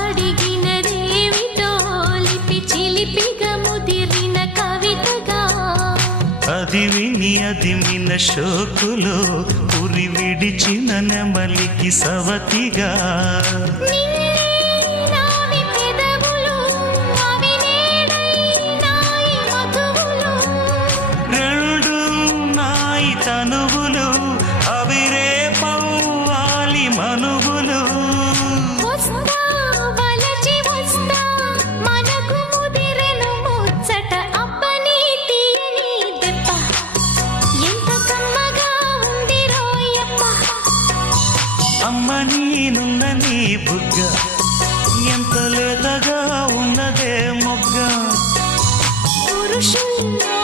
అడిగినదేమిటో లిపి చిలిపిగా ముదిరిన కవితగా అది విని అదిమిన శోకులో ఉరి విడిచిన నెమలికి సవతిగా రెండు నాయి తనువులు అవి రేపవ్వాలి మనువులు అమ్మ నేనున్న నీ బుగ్గ ఎంత లేతగా ఉన్నదే మొగ్గ పురుషుల్లో